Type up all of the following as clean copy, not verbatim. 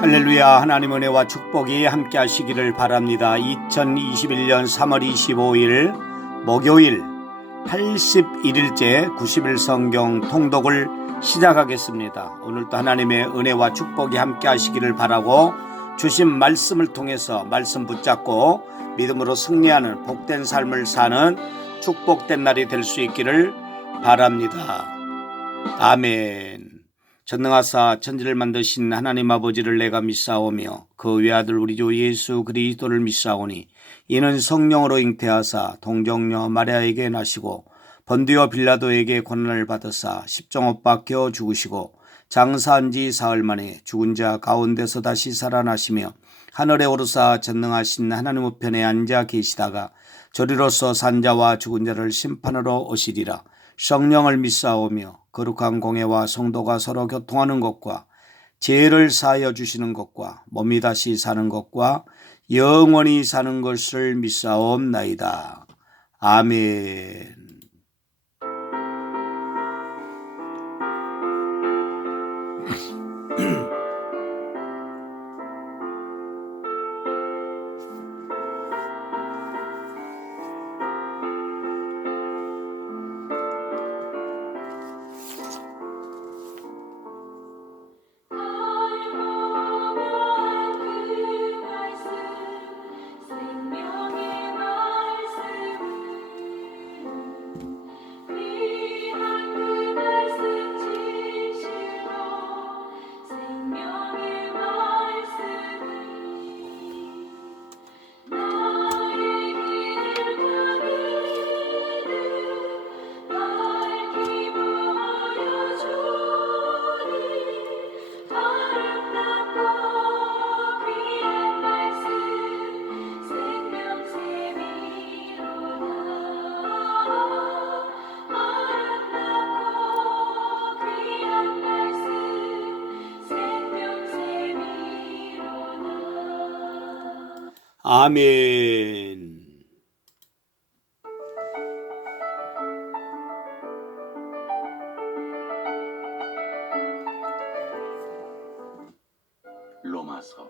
할렐루야. 하나님 은혜와 축복이 함께 하시기를 바랍니다. 2021년 3월 25일 목요일 81일째 90일 성경 통독을 시작하겠습니다. 오늘도 하나님의 은혜와 축복이 함께 하시기를 바라고 주신 말씀을 통해서 말씀 붙잡고 믿음으로 승리하는 복된 삶을 사는 축복된 날이 될 수 있기를 바랍니다. 아멘. 전능하사 천지를 만드신 하나님 아버지를 내가 믿사오며 그 외아들 우리 주 예수 그리스도를 믿사오니 이는 성령으로 잉태하사 동정녀 마리아에게 나시고 본디오 빌라도에게 고난을 받으사 십자못 박혀 죽으시고 장사한 지 사흘 만에 죽은 자 가운데서 다시 살아나시며 하늘에 오르사 전능하신 하나님 우편에 앉아 계시다가 저리로서 산 자와 죽은 자를 심판하러 오시리라. 성령을 믿사오며 거룩한 공회와 성도가 서로 교통하는 것과 죄를 사하여 주시는 것과 몸이 다시 사는 것과 영원히 사는 것을 믿사옵나이다. 아멘. 아멘. 로마서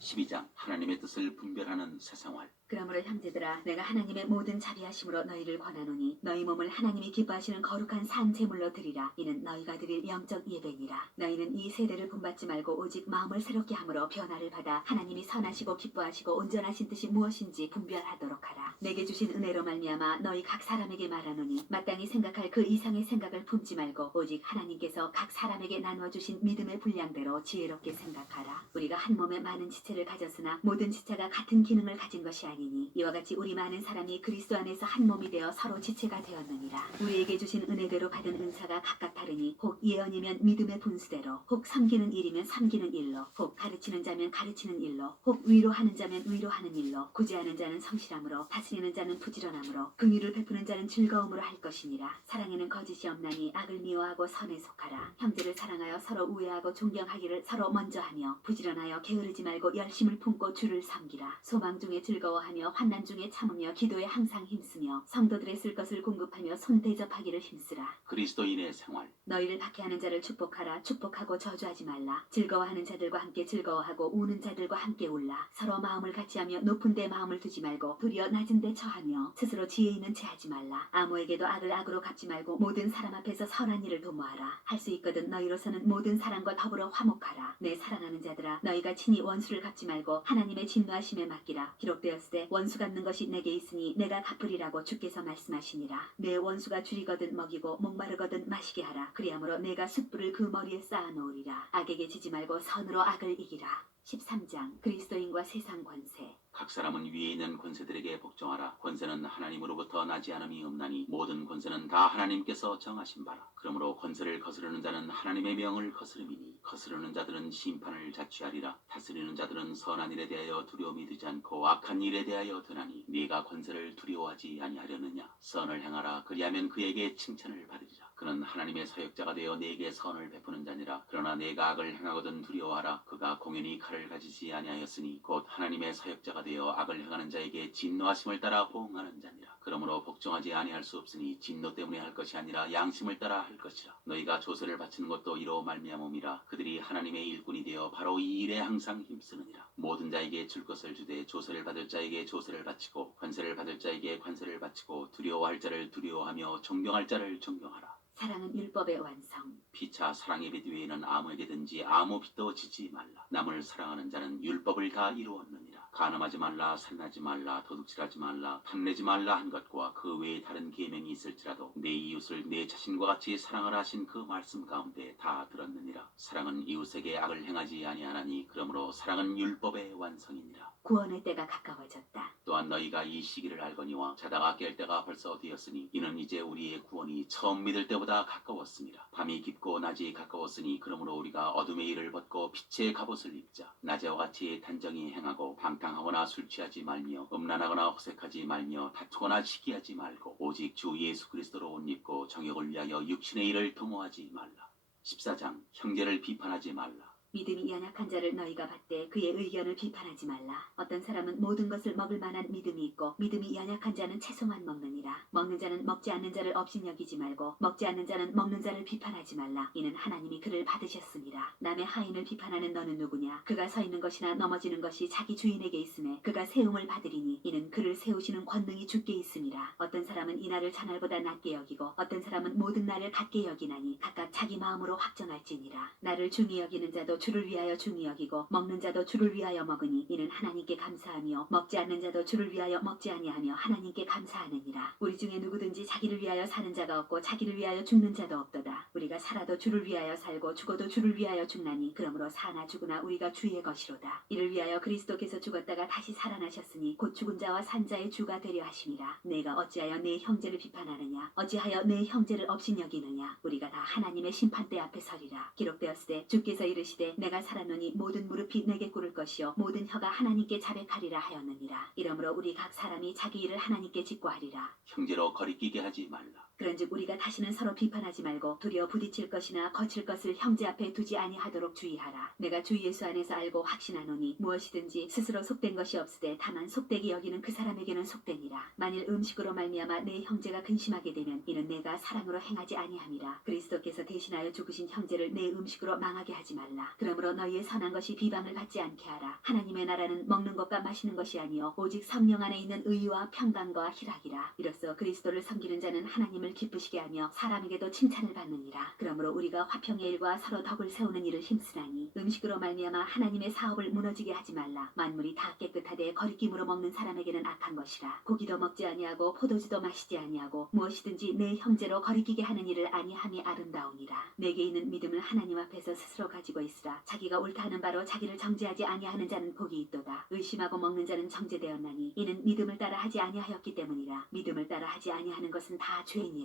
12장 하나님의 뜻을 분별하는 새생활. 그러므로 형제들아, 내가 하나님의 모든 자비하심으로 너희를 권하노니 너희 몸을 하나님이 기뻐하시는 거룩한 산 제물로 드리라. 이는 너희가 드릴 영적 예배니라. 너희는 이 세대를 본받지 말고 오직 마음을 새롭게 함으로 변화를 받아 하나님이 선하시고 기뻐하시고 온전하신 뜻이 무엇인지 분별하도록 하라. 내게 주신 은혜로 말미암아 너희 각 사람에게 말하노니 마땅히 생각할 그 이상의 생각을 품지 말고 오직 하나님께서 각 사람에게 나누어 주신 믿음의 분량대로 지혜롭게 생각하라. 우리가 한 몸에 많은 지체를 가졌으나 모든 지체가 같은 기능을 가진 것이 아니니 이와 같이 우리 많은 사람이 그리스도 안에서 한 몸이 되어 서로 지체가 되었느니라. 우리에게 주신 은혜대로 받은 은사가 각각 다르니 혹 예언이면 믿음의 분수대로, 혹 섬기는 일이면 섬기는 일로, 혹 가르치는 자면 가르치는 일로, 혹 위로하는 자면 위로하는 일로, 구제하는 자는 성실함으로, 다스리는 자는 부지런함으로, 긍휼을 베푸는 자는 즐거움으로 할 것이니라. 사랑에는 거짓이 없나니 악을 미워하고 선에 속하라. 형제를 사랑하여 서로 우애하고 존경하기를 서로 먼저 하며, 부지런하여 게으르지 말고 열심을 품고 주를 섬기라. 소망 중에 즐거워하며 환난 중에 참으며 기도에 항상 힘쓰며 성도들의 쓸 것을 공급하며 손 대접하기를 힘쓰라. 그리스도인의 생활. 너희를 박해하는 자를 축복하라. 축복하고 저주하지 말라. 즐거워하는 자들과 함께 즐거워하고 우는 자들과 함께 울라. 서로 마음을 같이하며 높은 데 마음을 두지 말고 도리어 낮은 데 처하며 스스로 지혜 있는 채 하지 말라. 아무에게도 악을 악으로 갚지 말고 모든 사람 앞에서 선한 일을 도모하라. 할 수 있거든 너희로서는 모든 사람과 더불어 화목하라. 내 사랑하는 자들아, 너희가 친히 원수를 갚지 말고 하나님의 진노하심에 맡기라. 기록되었으되 원수 갚는 것이 내게 있으니 내가 갚으리라고 주께서 말씀하시니라. 내 원수가 줄이거든 먹이고 목마르거든 마시게 하라. 그리하므로 내가 숯불을 그 머리에 쌓아놓으리라. 악에게 지지 말고 선으로 악을 이기라. 13장 그리스도인과 세상 권세. 각 사람은 위에 있는 권세들에게 복종하라. 권세는 하나님으로부터 나지 않음이 없나니 모든 권세는 다 하나님께서 정하신 바라. 그러므로 권세를 거스르는 자는 하나님의 명을 거스름이니 거스르는 자들은 심판을 자취하리라. 다스리는 자들은 선한 일에 대하여 두려움이 들지 않고 악한 일에 대하여 드나니 네가 권세를 두려워하지 아니하려느냐. 선을 행하라. 그리하면 그에게 칭찬을 받으리라. 그는 하나님의 사역자가 되어 네게 선을 베푸는 자니라. 그러나 네가 악을 행하거든 두려워하라. 그가 공연히 칼을 가지지 아니하였으니 곧 하나님의 사역자가 되어 악을 행하는 자에게 진노하심을 따라 호응하는 자니라. 그러므로 복종하지 아니할 수 없으니 진노 때문에 할 것이 아니라 양심을 따라 할 것이라. 너희가 조세를 바치는 것도 이로 말미암음이라. 그들이 하나님의 일꾼이 되어 바로 이 일에 항상 힘쓰느니라. 모든 자에게 줄 것을 주되 조세를 받을 자에게 조세를 바치고 관세를 받을 자에게 관세를 바치고 두려워할 자를 두려워하며 존경할 자를 존경하라. 사랑은 율법의 완성. 피차 사랑의 빛 외에는 아무에게든지 아무 빛도 지지 말라. 남을 사랑하는 자는 율법을 다 이루었느니라. 간음하지 말라, 살인하지 말라, 도둑질하지 말라, 탐내지 말라 한 것과 그 외에 다른 계명이 있을지라도 내 이웃을 내 자신과 같이 사랑하라 하신 그 말씀 가운데 다 들었느니라. 사랑은 이웃에게 악을 행하지 아니하나니 그러므로 사랑은 율법의 완성이니라. 구원의 때가 가까워졌다. 또한 너희가 이 시기를 알거니와 자다가 깰 때가 벌써 되었으니 이는 이제 우리의 구원이 처음 믿을 때보다 가까웠습니다. 밤이 깊고 낮이 가까웠으니 그러므로 우리가 어둠의 일을 벗고 빛의 갑옷을 입자. 낮에와 같이 단정히 행하고 방탕하거나 술 취하지 말며 음란하거나 호색하지 말며 다투거나 시기하지 말고 오직 주 예수 그리스도로 옷 입고 정욕을 위하여 육신의 일을 도모하지 말라. 14장 형제를 비판하지 말라. 믿음이 연약한 자를 너희가 받되 그의 의견을 비판하지 말라. 어떤 사람은 모든 것을 먹을 만한 믿음이 있고 믿음이 연약한 자는 채소만 먹느니라. 먹는 자는 먹지 않는 자를 업신여기지 말고 먹지 않는 자는 먹는 자를 비판하지 말라. 이는 하나님이 그를 받으셨습니다. 남의 하인을 비판하는 너는 누구냐? 그가 서 있는 것이나 넘어지는 것이 자기 주인에게 있음에 그가 세움을 받으리니 이는 그를 세우시는 권능이 주께 있음이라. 어떤 사람은 이 날을 저날보다 낮게 여기고 어떤 사람은 모든 날을 같게 여기나니 각각 자기 마음으로 확정할지니라. 나를 중히 여기는 자도 주를 위하여 중히 여기고 먹는 자도 주를 위하여 먹으니 이는 하나님께 감사하며 먹지 않는 자도 주를 위하여 먹지 아니하며 하나님께 감사하느니라. 우리 중에 누구든지 자기를 위하여 사는 자가 없고 자기를 위하여 죽는 자도 없도다. 우리가 살아도 주를 위하여 살고 죽어도 주를 위하여 죽나니 그러므로 사나 죽으나 우리가 주의 것이로다. 이를 위하여 그리스도께서 죽었다가 다시 살아나셨으니 곧 죽은 자와 산 자의 주가 되려 하심이라. 내가 어찌하여 내 형제를 비판하느냐? 어찌하여 내 형제를 업신여기느냐? 우리가 다 하나님의 심판대 앞에 서리라. 기록되었으되 주께서 이르시되 내가 살았노니 모든 무릎이 내게 꿇을 것이요 모든 혀가 하나님께 자백하리라 하였느니라. 이러므로 우리 각 사람이 자기 일을 하나님께 직고하리라. 형제로 거리끼게 하지 말라. 그런즉 우리가 다시는 서로 비판하지 말고 도리어 부딪힐 것이나 거칠 것을 형제 앞에 두지 아니하도록 주의하라. 내가 주 예수 안에서 알고 확신하노니 무엇이든지 스스로 속된 것이 없으되 다만 속되게 여기는 그 사람에게는 속되니라. 만일 음식으로 말미암아 내 형제가 근심하게 되면 이는 내가 사랑으로 행하지 아니함이라. 그리스도께서 대신하여 죽으신 형제를 내 음식으로 망하게 하지 말라. 그러므로 너희의 선한 것이 비방을 받지 않게 하라. 하나님의 나라는 먹는 것과 마시는 것이 아니요 오직 성령 안에 있는 의와 평강과 희락이라. 이로써 그리스도를 섬기는 자는 하나님을 기쁘시게 하며 사람에게도 칭찬을 받느니라. 그러므로 우리가 화평의 일과 서로 덕을 세우는 일을 힘쓰나니 음식으로 말미암아 하나님의 사업을 무너지게 하지 말라. 만물이 다 깨끗하되 거리낌으로 먹는 사람에게는 악한 것이라. 고기도 먹지 아니하고 포도주도 마시지 아니하고 무엇이든지 내 형제로 거리끼게 하는 일을 아니함이 아름다우니라. 내게 있는 믿음을 하나님 앞에서 스스로 가지고 있으라. 자기가 옳다 하는 바로 자기를 정죄하지 아니하는 자는 복이 있도다. 의심하고 먹는 자는 정죄되었나니 이는 믿음을 따라 하지 아니하였기 때문이라. 믿음을 따라 하지 아니하는 것은 다 죄니라.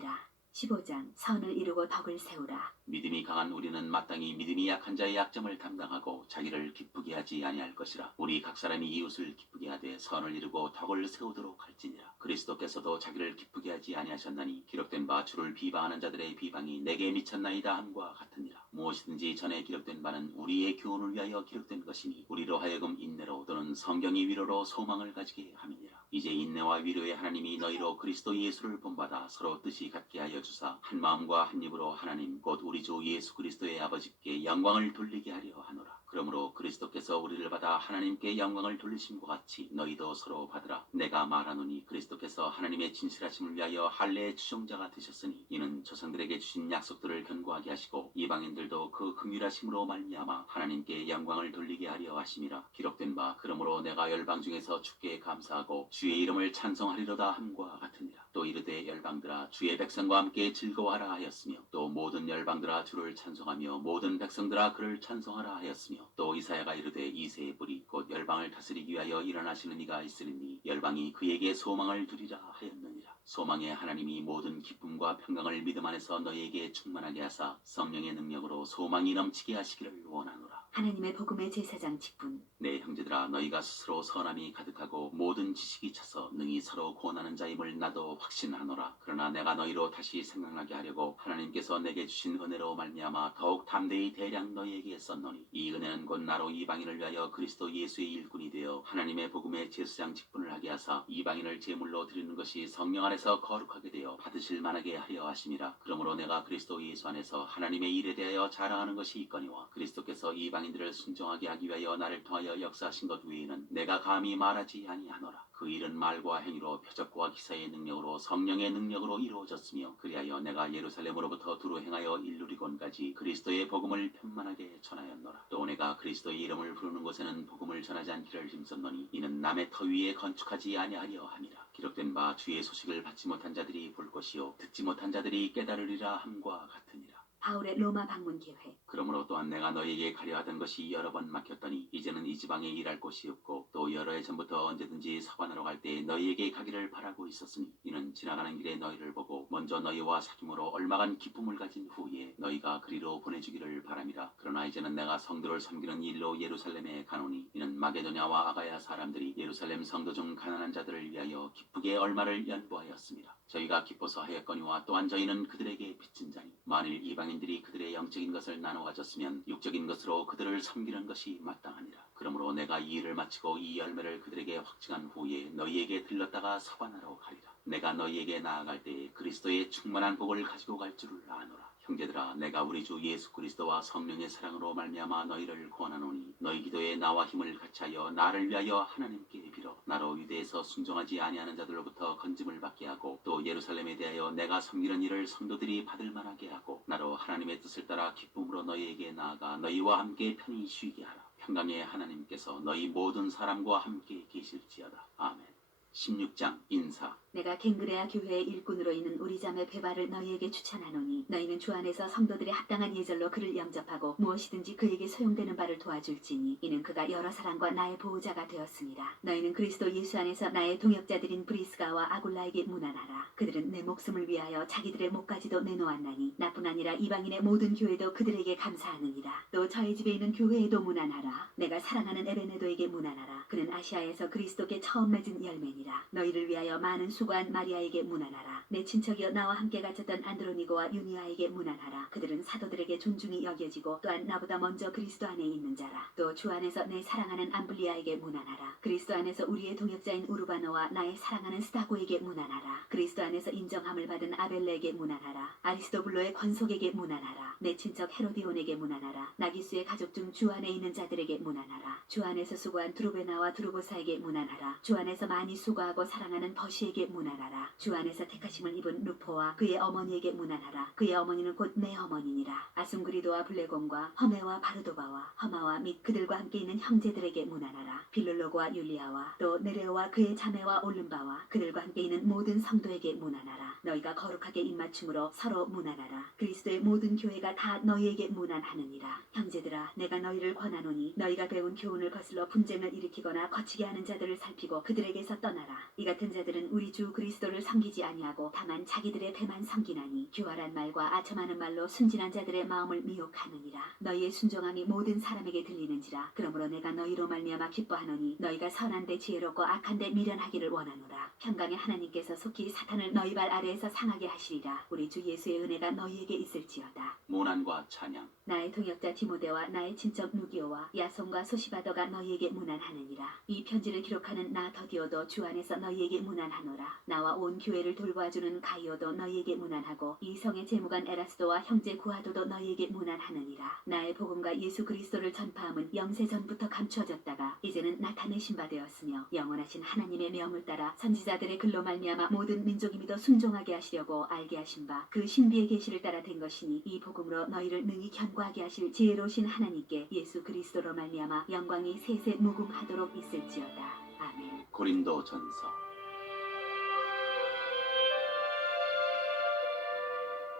15장 선을 이루고 덕을 세우라. 믿음이 강한 우리는 마땅히 믿음이 약한 자의 약점을 담당하고 자기를 기쁘게 하지 아니할 것이라. 우리 각 사람이 이웃을 기쁘게 하되 선을 이루고 덕을 세우도록 할지니라. 그리스도께서도 자기를 기쁘게 하지 아니하셨나니 기록된 바 주를 비방하는 자들의 비방이 내게 미쳤나이다 함과 같으니라. 무엇이든지 전에 기록된 바는 우리의 교훈을 위하여 기록된 것이니 우리로 하여금 인내로 또는 성경의 위로로 소망을 가지게 함이니라. 이제 인내와 위로의 하나님이 너희로 그리스도 예수를 본받아 서로 뜻이 같게 하여 주사 한 마음과 한 입으로 하나님 곧 우리 주 예수 그리스도의 아버지께 영광을 돌리게 하려 하노라. 그러므로 그리스도께서 우리를 받아 하나님께 영광을 돌리심과 같이 너희도 서로 받으라. 내가 말하노니 그리스도께서 하나님의 진실하심을 위하여 할례의 추종자가 되셨으니 이는 조상들에게 주신 약속들을 견고하게 하시고 이방인들도 그 긍휼하심으로 말미암아 하나님께 영광을 돌리게 하려 하심이라. 기록된 바 그러므로 내가 열방 중에서 주께 감사하고 주의 이름을 찬송하리로다 함과 같으니라. 또 이르되 열방들아 주의 백성과 함께 즐거워하라 하였으며 또 모든 열방들아 주를 찬송하며 모든 백성들아 그를 찬송하라 하였으며 또 이사야가 이르되 이새의 뿌리 곧 열방을 다스리기 위하여 일어나시는 이가 있으리니 열방이 그에게 소망을 두리라 하였느니라. 소망의 하나님이 모든 기쁨과 평강을 믿음 안에서 너희에게 충만하게 하사 성령의 능력으로 소망이 넘치게 하시기를 원하노라. 하나님의 복음의 제사장 직분. 내 형제들아 너희가 스스로 선함이 가득하고 모든 지식이 차서 능히 서로 고난하는 자임을 나도 확신하노라. 그러나 내가 너희로 다시 생각나게 하려고 하나님께서 내게 주신 은혜로 말미암아 더욱 담대히 대량 너희에게 썼노니 이 은혜는 곧 나로 이방인을 위하여 그리스도 예수의 일꾼이 되어 하나님의 복음의 제사장 직분을 하게 하사 이방인을 제물로 드리는 것이 성령 안에서 거룩하게 되어 받으실 만하게 하려 하심이라. 그러므로 내가 그리스도 예수 안에서 하나님의 일에 대하여 자랑하는 것이 있거니와 그리스도께서 이방인들을 순종하게 하기 위하여 나를 통하여 역사하신 것 외에는 내가 감히 말하지 아니하노라. 그 일은 말과 행위로 표적과 기사의 능력으로 성령의 능력으로 이루어졌으며 그리하여 내가 예루살렘으로부터 두루 행하여 일루리곤까지 그리스도의 복음을 편만하게 전하였노라. 또 내가 그리스도의 이름을 부르는 곳에는 복음을 전하지 않기를 힘썼노니 이는 남의 터 위에 건축하지 아니하려 함이라. 기록된 바 주의 소식을 받지 못한 자들이 볼 것이요 듣지 못한 자들이 깨달으리라 함과 같으니라. 바울의 로마 방문 계획. 그러므로 또한 내가 너희에게 가려 하던 것이 여러 번 막혔더니 이제는 이 지방에 일할 곳이 없고 또 여러 해 전부터 언제든지 서반하러 갈 때 너희에게 가기를 바라고 있었으니 이는 지나가는 길에 너희를 보고 먼저 너희와 사귐으로 얼마간 기쁨을 가진 후에 너희가 그리로 보내주기를 바람이라. 그러나 이제는 내가 성도를 섬기는 일로 예루살렘에 가노니 이는 마게도냐와 아가야 사람들이 예루살렘 성도 중 가난한 자들을 위하여 기쁘게 얼마를 연보하였습니다. 저희가 기뻐서 하였거니와 또한 저희는 그들에게 빚진 자니 만일 이방인들이 그들의 영적인 것을 나눠 가졌으면 육적인 것으로 그들을 섬기는 것이 마땅하니라. 그러므로 내가 이 일을 마치고 이 열매를 그들에게 확증한 후에 너희에게 들렀다가 서반하러 가리라. 내가 너희에게 나아갈 때에 그리스도의 충만한 복을 가지고 갈 줄을 아노라. 형제들아 내가 우리 주 예수 그리스도와 성령의 사랑으로 말미암아 너희를 권하노니 너희 기도에 나와 힘을 같이하여 나를 위하여 하나님께 빌어 나로 유대에서 순종하지 아니하는 자들로부터 건짐을 받게 하고 또 예루살렘에 대하여 내가 섬기는 일을 성도들이 받을 만하게 하고 나로 하나님의 뜻을 따라 기쁨으로 너희에게 나아가 너희와 함께 편히 쉬게 하라. 평강의 하나님께서 너희 모든 사람과 함께 계실지어다. 아멘. 16장 인사. 내가 갱그레아 교회의 일꾼으로 있는 우리 자매 베바를 너희에게 추천하노니 너희는 주 안에서 성도들의 합당한 예절로 그를 영접하고 무엇이든지 그에게 소용되는 바를 도와줄지니 이는 그가 여러 사람과 나의 보호자가 되었습니다. 너희는 그리스도 예수 안에서 나의 동역자들인 브리스가와 아굴라에게 문안하라. 그들은 내 목숨을 위하여 자기들의 목까지도 내놓았나니 나뿐 아니라 이방인의 모든 교회도 그들에게 감사하느니라. 또 저희 집에 있는 교회에도 문안하라. 내가 사랑하는 에베네도에게 문안하라. 그는 아시아에서 그리스도께 처음 맺은 열매니라. 너희를 위하여 많은 수고한 마리아에게 문안하라. 내 친척이여 나와 함께 갇혔던 안드로니고와 유니아에게 문안하라. 그들은 사도들에게 존중이 여겨지고 또한 나보다 먼저 그리스도 안에 있는 자라. 또 주 안에서 내 사랑하는 암블리아에게 문안하라. 그리스도 안에서 우리의 동역자인 우르바노와 나의 사랑하는 스타고에게 문안하라. 그리스도 안에서 인정함을 받은 아벨레에게 문안하라. 아리스도블로의 권속에게 문안하라. 내 친척 헤로디온에게 문안하라. 나기수의 가족 중 주 안에 있는 자들에게 문안하라. 주 안에서 수고한 두루베나와 두루보사에게 문안하라. 주 안에서 많이 수고하고 사랑하는 버시에게 문안하라. 주 안에서 택하심을 입은 루포와 그의 어머니에게 문안하라. 그의 어머니는 곧 내 어머니니라. 아순그리도와 블레곤과 허메와 바르도바와 허마와 및 그들과 함께 있는 형제들에게 문안하라. 빌룰로고와 율리아와 또 네레오와 그의 자매와 올름바와 그들과 함께 있는 모든 성도에게 문안하라. 너희가 거룩하게 입맞춤으로 서로 문안하라. 그리스도의 모든 교회가 다 너희에게 문안하느니라. 형제들아 내가 너희를 권하노니 너희가 배운 교훈을 거슬러 분쟁을 일으키거나 거치게 하는 자들을 살피고 그들에게서 떠나라. 이 같은 자들은 우리 주 그리스도를 섬기지 아니하고 다만 자기들의 배만 섬기나니 교활한 말과 아첨하는 말로 순진한 자들의 마음을 미혹하느니라. 너희의 순종함이 모든 사람에게 들리는지라. 그러므로 내가 너희로 말미암아 기뻐하노니 너희가 선한데 지혜롭고 악한데 미련하기를 원하노라. 평강의 하나님께서 속히 사탄을 너희 발 아래에서 상하게 하시리라. 우리 주 예수의 은혜가 너희에게 있을지어다. 모난과 찬양. 나의 동역자 디모데와 나의 친척 누기오와 야손과 소시바더가 너희에게 문안하느니라. 이 편지를 기록하는 나 더디오도 주 안에서 너희에게 문안하노라. 나와 온 교회를 돌보아주는 가이오도 너희에게 문안하고 이 성의 제무관 에라스도와 형제 구하도도 너희에게 문안하느니라. 나의 복음과 예수 그리스도를 전파함은 영세 전부터 감추어졌다가 이제는 나타내신 바 되었으며 영원하신 하나님의 명을 따라 선지자들의 글로 말미암아 모든 민족이 믿어 순종하게 하시려고 알게 하신 바 그 신비의 계시를 따라 된 것이니 이 복음으로 너희를 능히 견고하게 하실 지혜로우신 하나님께 예수 그리스도로 말미암아 영광이 세세 무궁하도록 있을지어다. 아멘. 고린도 전서.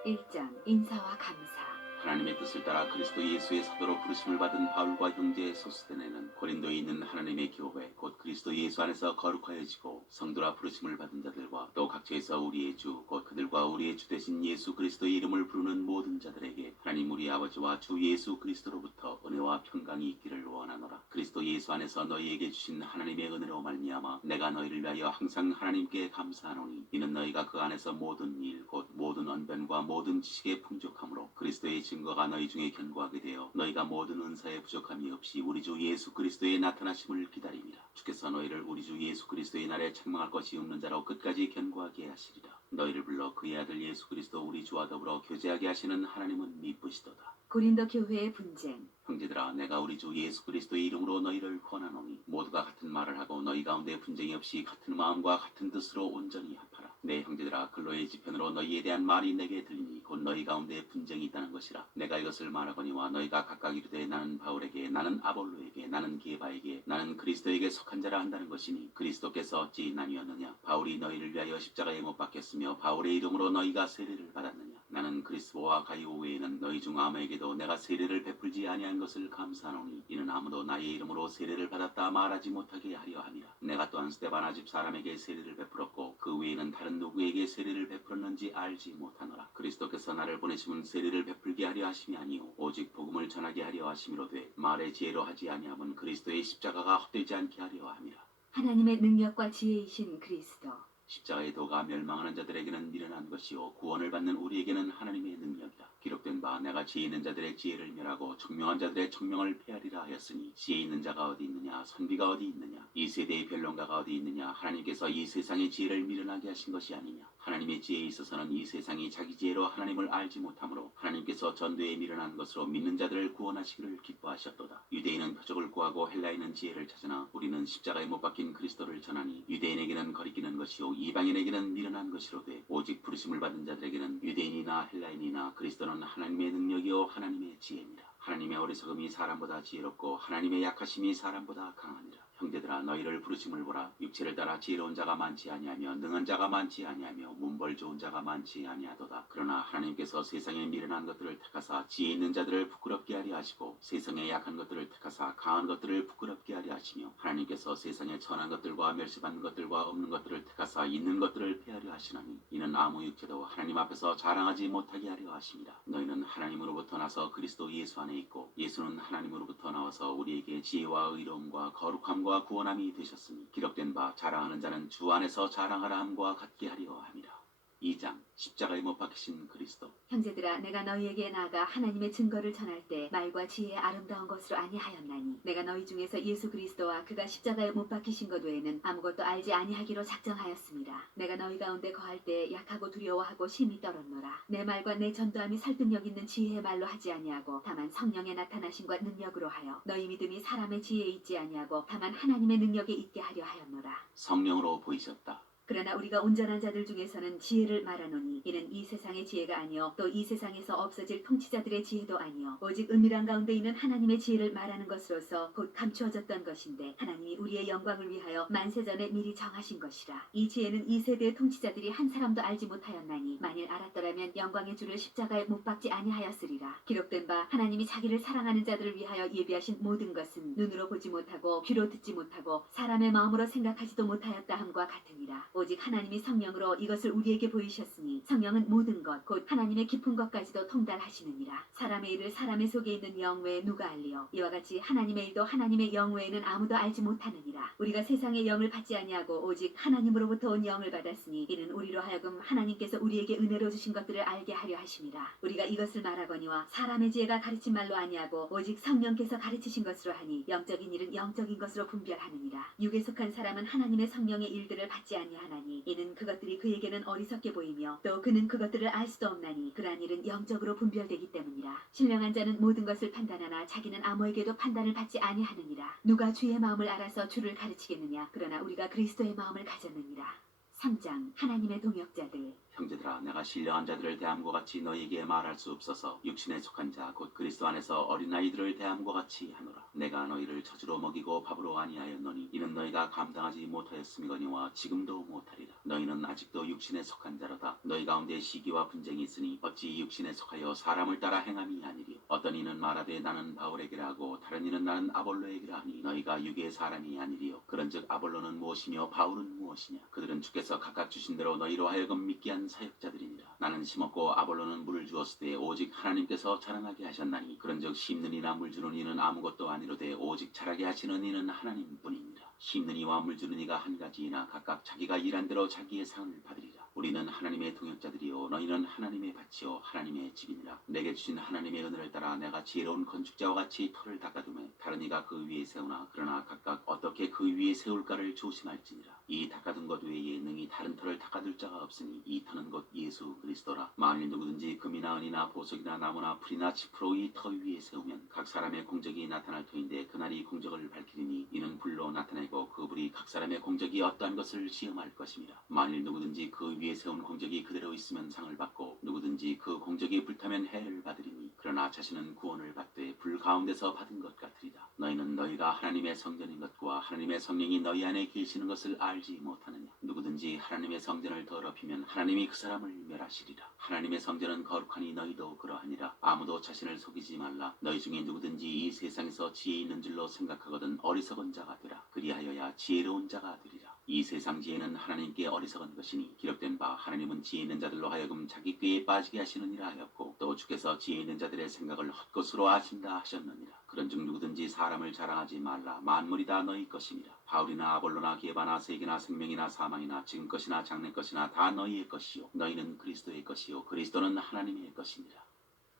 1장 인사와 감사. 하나님의 뜻을 따라 그리스도 예수의 사도로 부르심을 받은 바울과 형제 소스데네는 고린도에 있는 하나님의 교회 곧 그리스도 예수 안에서 거룩하여지고 성도라 부르심을 받은 자들과 또 각처에서 우리의 주 곧 그들과 우리의 주 되신 예수 그리스도의 이름을 부르는 모든 자들에게 하나님 우리 아버지와 주 예수 그리스도로부터 은혜와 평강이 있기를 원하노라. 그리스도 예수 안에서 너희에게 주신 하나님의 은혜로 말미암아 내가 너희를 위하여 항상 하나님께 감사하노니 이는 너희가 그 안에서 모든 일 곧 모든 언변과 모든 지식에 풍족함으로 그리스도의 증거가 너희 중에 견고하게 되어 너희가 모든 은사에 부족함이 없이 우리 주 예수 그리스도의 나타나심을 기다림이라. 주께서 너희를 우리 주 예수 그리스도의 날에 책망할 것이 없는 자로 끝까지 견고하게 하시리라. 너희를 불러 그의 아들 예수 그리스도 우리 주와 더불어 교제하게 하시는 하나님은 미쁘시도다. 고린도 교회의 분쟁. 형제들아 내가 우리 주 예수 그리스도의 이름으로 너희를 권하노니 모두가 같은 말을 하고 너희 가운데 분쟁이 없이 같은 마음과 같은 뜻으로 온전히 합하라. 내 형제들아 근로의 지편으로 너희에 대한 말이 내게 들리니 곧 너희 가운데 분쟁이 있다는 것이라. 내가 이것을 말하거니와 너희가 각각 이르되 나는 바울에게 나는 아볼로에게 나는 게바에게 나는 그리스도에게 속한 자라 한다는 것이니 그리스도께서 어찌 나뉘었느냐. 바울이 너희를 위하여 십자가에 못 박혔으며 바울의 이름으로 너희가 세례를 받았느냐. 나는 그리스도와 가이오 외에는 너희 중 아무에게도 내가 세례를 베풀지 아니한 것을 감사하노니 이는 아무도 나의 이름으로 세례를 받았다 말하지 못하게 하려 함이라. 내가 또한 스데바나 집 사람에게 세례를 베풀었고 그 외에는 다른 누구에게 세례를 베풀었는지 알지 못하노라. 그리스도께서 나를 보내심은 세례를 베풀게 하려 하심이 아니요 오직 복음을 전하게 하려 하심이로되 말의 지혜로 하지 아니함은 그리스도의 십자가가 헛되지 않게 하려 함이라. 하나님의 능력과 지혜이신 그리스도. 십자가의 도가 멸망하는 자들에게는 미련한 것이요 구원을 받는 우리에게는 하나님의 능력이라. 기록된 바 내가 지혜 있는 자들의 지혜를 멸하고 청명한 자들의 청명을 폐하리라 하였으니 지혜 있는 자가 어디 있느냐 선비가 어디 있느냐 이 세대의 변론가가 어디 있느냐. 하나님께서 이 세상의 지혜를 미련하게 하신 것이 아니냐. 하나님의 지혜에 있어서는 이 세상이 자기 지혜로 하나님을 알지 못하므로 하나님께서 전도에 미련한 것으로 믿는 자들을 구원하시기를 기뻐하셨도다. 유대인은 표적을 구하고 헬라인은 지혜를 찾으나 우리는 십자가에 못 박힌 그리스도를 전하니 유대인에게는 거리끼는 것이요 이방인에게는 미련한 것이로되 오직 부르심을 받은 자들에게는 유대인이나 헬라인이나 그리스도는 하나님의 능력이요 하나님의 지혜니라. 하나님의 어리석음이 사람보다 지혜롭고 하나님의 약하심이 사람보다 강하니라. 형제들아 너희를 부르심을 보라. 육체를 따라 지혜로운 자가 많지 아니하며 능한 자가 많지 아니하며 문벌 좋은 자가 많지 아니하도다. 그러나 하나님께서 세상에 미련한 것들을 택하사 지혜 있는 자들을 부끄럽게 하려 하시고 세상에 약한 것들을 택하사 강한 것들을 부끄럽게 하려 하시며 하나님께서 세상에 천한 것들과 멸시받는 것들과 없는 것들을 택하사 있는 것들을 폐하려 하시나니 이는 아무 육체도 하나님 앞에서 자랑하지 못하게 하려 하심이라. 너희는 하나님으로부터 나서 그리스도 예수 안에 있고 예수는 하나님으로부터 나와서 우리에게 지혜와 의로움과 거룩함과 구원함이 되셨으니 기록된 바 자랑하는 자는 주 안에서 자랑하라 함과 같게 하려 함이라. 2장 십자가에 못 박히신 그리스도. 형제들아 내가 너희에게 나아가 하나님의 증거를 전할 때 말과 지혜의 아름다운 것으로 아니하였나니 내가 너희 중에서 예수 그리스도와 그가 십자가에 못 박히신 것 외에는 아무것도 알지 아니하기로 작정하였습니다. 내가 너희 가운데 거할 때 약하고 두려워하고 심히 떨었노라. 내 말과 내 전도함이 설득력 있는 지혜의 말로 하지 아니하고 다만 성령의 나타나심과 능력으로 하여 너희 믿음이 사람의 지혜에 있지 아니하고 다만 하나님의 능력에 있게 하려 하였노라. 성령으로 보이셨다. 그러나 우리가 온전한 자들 중에서는 지혜를 말하노니 이는 이 세상의 지혜가 아니요 또 이 세상에서 없어질 통치자들의 지혜도 아니요 오직 은밀한 가운데 있는 하나님의 지혜를 말하는 것으로서 곧 감추어졌던 것인데 하나님이 우리의 영광을 위하여 만세전에 미리 정하신 것이라. 이 지혜는 이 세대의 통치자들이 한 사람도 알지 못하였나니 만일 알았더라면 영광의 주를 십자가에 못 박지 아니하였으리라. 기록된 바 하나님이 자기를 사랑하는 자들을 위하여 예비하신 모든 것은 눈으로 보지 못하고 귀로 듣지 못하고 사람의 마음으로 생각하지도 못하였다 함과 같으니라. 오직 하나님이 성령으로 이것을 우리에게 보이셨으니 성령은 모든 것 곧 하나님의 깊은 것까지도 통달하시느니라. 사람의 일을 사람의 속에 있는 영 외에 누가 알리요. 이와 같이 하나님의 일도 하나님의 영 외에는 아무도 알지 못하느니라. 우리가 세상의 영을 받지 아니하고 오직 하나님으로부터 온 영을 받았으니 이는 우리로 하여금 하나님께서 우리에게 은혜로 주신 것들을 알게 하려 하심이라. 우리가 이것을 말하거니와 사람의 지혜가 가르친 말로 아니하고 오직 성령께서 가르치신 것으로 하니 영적인 일은 영적인 것으로 분별하느니라. 육에 속한 사람은 하나님의 성령의 일들을 받지 아니하나니 이는 그것들이 그에게는 어리석게 보이며 또 그는 그것들을 알 수도 없나니 그러한 일은 영적으로 분별되기 때문이라. 신령한 자는 모든 것을 판단하나 자기는 아무에게도 판단을 받지 아니하느니라. 누가 주의 마음을 알아서 주를 가르치겠느냐. 그러나 우리가 그리스도의 마음을 가졌느니라. 3장 하나님의 동역자들. 형제들아, 내가 신령한 자들을 대함과 같이 너희에게 말할 수 없어서 육신에 속한 자 곧 그리스도 안에서 어린아이들을 대함과 같이 하노라. 내가 너희를 젖으로 먹이고 밥으로 아니하였노니 이는 너희가 감당하지 못하였음이거니와 지금도 못하리라. 너희는 아직도 육신에 속한 자로다. 너희 가운데 시기와 분쟁이 있으니 어찌 육신에 속하여 사람을 따라 행함이 아니리요. 어떤 이는 말하되 나는 바울에게라 하고 다른 이는 나는 아볼로에게라 하니 너희가 육의 사람이 아니리요. 그런즉 아볼로는 무엇이며 바울은 무엇이냐? 그들은 주께서 각각 주신 대로 너희로 하여금 믿게 한 사역자들이니라. 나는 심었고 아볼로는 물을 주었으되 오직 하나님께서 자라나게 하셨나니 그런즉 심는 이나 물 주는 이는 아무것도 아니로되 오직 자라게 하시는 이는 하나님뿐이니라. 심는 이와 물 주는 이가 한 가지이나 각각 자기가 일한 대로 자기의 상을 받으리라. 우리는 하나님의 동역자들이요 너희는 하나님의 밭이요 하나님의 집이니라. 내게 주신 하나님의 은혜를 따라 내가 지혜로운 건축자와 같이 터를 닦아두매 다른 이가 그 위에 세우나 그러나 각각 어떻게 그 위에 세울까를 조심할지니라. 이 닦아둔 것 외에 능히 다른 터를 닦아둘 자가 없으니 이 터는 곧 예수 그리스도라. 만일 누구든지 금이나 은이나 보석이나 나무나 풀이나 짚으로 이 터 위에 세우면 각 사람의 공적이 나타날 터인데 그날이 공적을 밝히리니 이는 불로 나타내고 그 불이 각 사람의 공적이 어떠한 것을 시험할 것입니다. 만일 누구든지 그 위에 세운 공적이 그대로 있으면 상을 받고 누구든지 그 공적이 불타면 해를 받으리니 그러나 자신은 구원을 받되 불 가운데서 받은 것 같으리라. 너희는 너희가 하나님의 성전인 것과 하나님의 성령이 너희 안에 계시는 것을 알지 못하느냐? 누구든지 하나님의 성전을 더럽히면 하나님이 그 사람을 멸하시리라. 하나님의 성전은 거룩하니 너희도 그러하니라. 아무도 자신을 속이지 말라. 너희 중에 누구든지 이 세상에서 지혜 있는 줄로 생각하거든 어리석은 자가 되라. 그리하여야 지혜로운 자가 되리라. 이 세상 지혜는 하나님께 어리석은 것이니 기록된 바 하나님은 지혜 있는 자들로 하여금 자기 꾀에 빠지게 하시느니라 하였고 또 주께서 지혜 있는 자들의 생각을 헛것으로 아신다 하셨느니라. 그런즉 누구든지 사람을 자랑하지 말라. 만물이 다 너희 것이니라. 바울이나 아볼로나 게바나 세계나 생명이나 사망이나 지금 것이나 장래 것이나 다 너희의 것이요 너희는 그리스도의 것이요 그리스도는 하나님의 것이니라.